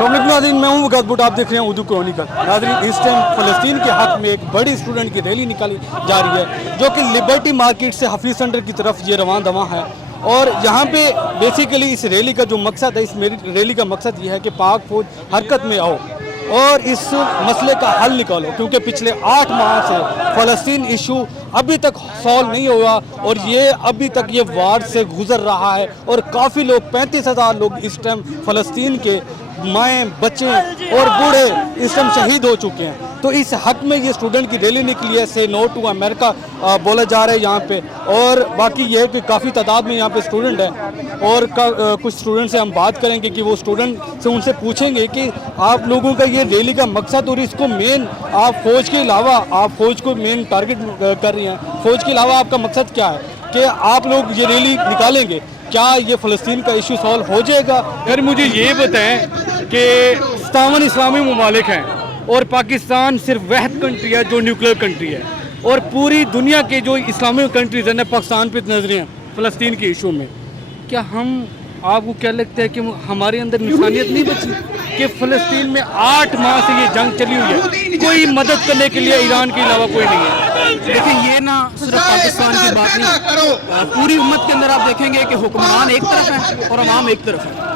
नाज़रीन, मैं हूँ वक़ास बुट, आप देख रहे हैं उर्दू क्रॉनिकल। नाज़रीन, इस टाइम फ़लस्तीन के हक़ में एक बड़ी स्टूडेंट की रैली निकाली जा रही है जो कि लिबर्टी मार्केट से हफीज़ सेंटर की तरफ ये रवां दवां है। और यहाँ पे बेसिकली इस रैली का जो मकसद है, इस मेरी रैली का मकसद ये है कि पाक फ़ौज हरकत में आओ और इस मसले का हल निकालो, क्योंकि पिछले 8 माह से फ़लस्तीन इशू अभी तक सॉल्व नहीं हुआ और ये अभी तक ये वार से गुज़र रहा है और काफ़ी लोग 35,000 लोग इस टाइम फ़लस्तीन के माएँ, बच्चे और बूढ़े इस टाइम शहीद हो चुके हैं। तो इस हक़ में ये स्टूडेंट की रैली निकली है, से नो टू अमेरिका बोला जा रहा है यहाँ पे। और बाकी ये है कि काफ़ी तादाद में यहाँ पे स्टूडेंट हैं और कुछ स्टूडेंट से हम बात करेंगे कि वो स्टूडेंट से उनसे पूछेंगे कि आप लोगों का ये रैली का मकसद और इसको मेन आप फ़ौज के अलावा, आप फ़ौज को मेन टारगेट कर रही हैं, फ़ौज के अलावा आपका मकसद क्या है कि आप लोग ये रैली निकालेंगे, क्या ये फ़लस्तीन का इशू सॉल्व हो जाएगा? फिर मुझे ये बताएं कि 57 इस्लामी ममालिक हैं और पाकिस्तान सिर्फ वहद कंट्री है जो न्यूक्लियर कंट्री है, और पूरी दुनिया के जो इस्लामिक कंट्रीज़ हैं पाकिस्तान पे नजरें हैं फ़लस्तीन के इशू में। क्या हम, आपको क्या लगता है कि हमारे अंदर इंसानियत नहीं बची कि फ़लस्तीन में 8 माह से ये जंग चली हुई है, कोई मदद करने के लिए ईरान के अलावा कोई नहीं है? देखिए, ये ना सिर्फ पाकिस्तान की बात नहीं, पूरी उम्मत के अंदर आप देखेंगे कि हुक्मरान एक तरफ हैं और अवाम एक तरफ है।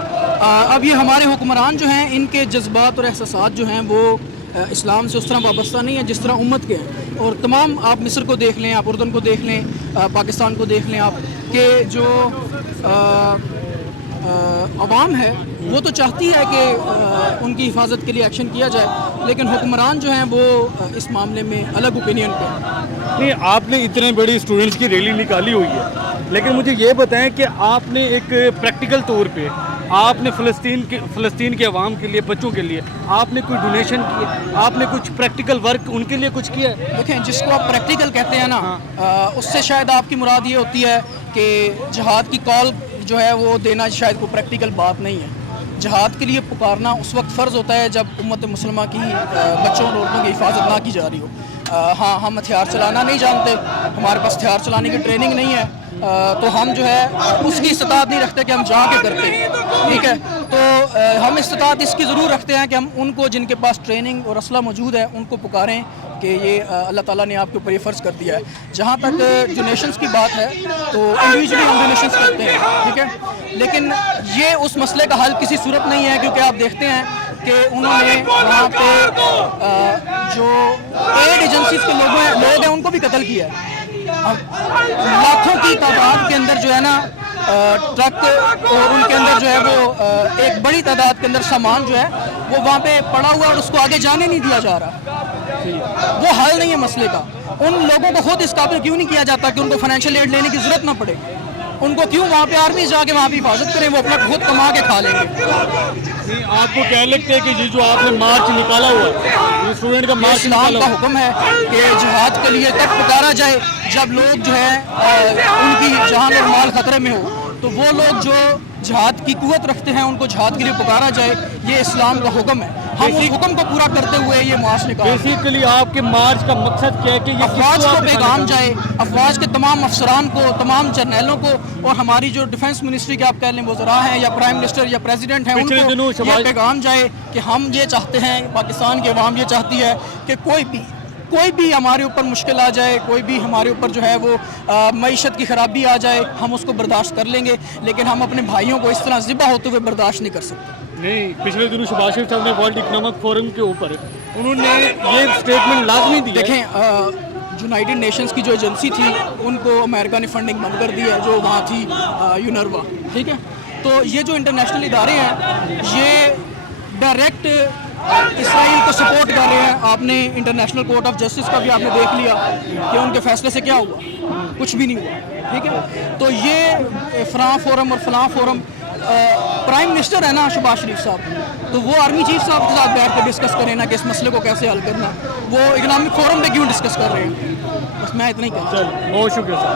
अब ये हमारे हुक्मरान जो हैं, इनके जज्बात और एहसासात जो हैं वो इस्लाम से उस तरह वाबस्ता नहीं है जिस तरह उम्मत के हैं। और तमाम, आप मिस्र को देख लें, आप उर्दन को देख लें, पाकिस्तान को देख लें, आप के जो अवाम है वो तो चाहती है कि उनकी हिफाजत के लिए एक्शन किया जाए, लेकिन हुक्मरान जो हैं वो इस मामले में अलग ओपिनियन पे हैं। नहीं, आपने इतने बड़ी स्टूडेंट्स की रैली निकाली हुई है, लेकिन मुझे ये बताएं कि आपने एक प्रैक्टिकल तौर पे आपने फ़लस्तीन के अवाम के लिए, बच्चों के लिए आपने कोई डोनेशन किया, आपने कुछ प्रैक्टिकल वर्क उनके लिए कुछ किया है? देखें, जिसको आप प्रैक्टिकल कहते हैं ना, उससे शायद आपकी मुराद ये होती है कि जहाद की कॉल जो है वो देना शायद कोई प्रैक्टिकल बात नहीं है। जहाद के लिए पुकारना उस वक्त फ़र्ज़ होता है जब उम्मत मुसलमा की बच्चों और औरतों की हिफाजत ना की जा रही हो। हाँ, हम हथियार चलाना नहीं जानते, हमारे पास हथियार चलाने की ट्रेनिंग नहीं है, तो हम जो है उसकी इस्तात नहीं रखते कि हम जा के करते, ठीक है। तो हम इस्तात इसकी ज़रूर रखते हैं कि हम उनको, जिनके पास ट्रेनिंग और असला मौजूद है, उनको पुकारें कि ये अल्लाह ताला ने आपके ऊपर ये फ़र्ज़ कर दिया है। जहाँ तक डोनेशंस की बात है तो इंडिविजुअली हम डोनेशंस करते हैं, ठीक है, लेकिन ये उस मसले का हल किसी सूरत नहीं है, क्योंकि आप देखते हैं कि उन्होंने वहाँ पे जो एड एजेंसीज़ के लोग हैं उनको भी कत्ल किया है। लाखों की तादाद के अंदर जो है ना ट्रक, और उनके अंदर जो है वो एक बड़ी तादाद के अंदर सामान जो है वो वहाँ पे पड़ा हुआ और उसको आगे जाने नहीं दिया जा रहा। वो हल नहीं है मसले का। उन लोगों को खुद इस काबिल क्यों नहीं किया जाता कि उनको फाइनेंशियल एड लेने की ज़रूरत ना पड़े? उनको क्यों वहाँ पे आर्मी जाके वहाँ पे हिफाजत करें, वो अपना खुद कमा के खा लेंगे। नहीं, आपको क्या लगता है कि ये जो आपने मार्च निकाला हुआ है, स्टूडेंट का मार्च इस्लाम का हुक्म है कि जिहाद के लिए तब पुकारा जाए जब लोग जो है उनकी जान और माल खतरे में हो, तो वो लोग जो जिहाद की कुव्वत रखते हैं उनको जिहाद के लिए पुकारा जाए। ये इस्लाम का हुक्म है, हम उस हुक्म को पूरा करते हुए ये मार्च निकाला। बेसिकली आपके मार्च का मकसद क्या है कि ये अफवाज को पैगाम जाए, अफवाज के तमाम अफसरान को, तमाम जर्नैलों को, और हमारी जो डिफेंस मिनिस्ट्री के आप कह लें वज़रा हैं या प्राइम मिनिस्टर या प्रेसिडेंट हैं, उनको ये पैगाम जाए कि हम ये चाहते हैं, पाकिस्तान की अवाम ये चाहती है कि कोई भी हमारे ऊपर मुश्किल आ जाए, कोई भी हमारे ऊपर जो है वो मईशत की ख़राबी आ जाए, हम उसको बर्दाश्त कर लेंगे, लेकिन हम अपने भाइयों को इस तरह ज़िबा होते हुए बर्दाश्त नहीं कर सकते। नहीं, पिछले दिनों शहबाज शरीफ साहब ने वर्ल्ड इकोनॉमिक फोरम के ऊपर उन्होंने ये स्टेटमेंट लाजमी दी। देखें, यूनाइटेड नेशंस की जो एजेंसी थी उनको अमेरिका ने फंडिंग बंद कर दी है, जो वहाँ थी यूनरवा, ठीक है। तो ये जो इंटरनेशनल इदारे हैं ये डायरेक्ट इसराइल को सपोर्ट कर रहे हैं। आपने इंटरनेशनल कोर्ट ऑफ जस्टिस का भी आपने देख लिया कि उनके फैसले से क्या हुआ, कुछ भी नहीं हुआ, ठीक है। तो ये फ़लाँ फोरम और फ़लाँ फोरम, प्राइम मिनिस्टर है ना शहबाज शरीफ साहब, तो वो आर्मी चीफ साहब के साथ बैठ कर डिस्कस करें ना कि इस मसले को कैसे हल करना। वो इकनॉमिक फोरम पे क्यों डिस्कस कर रहे हैं? बस मैं इतना ही कहना। बहुत शुक्रिया सर।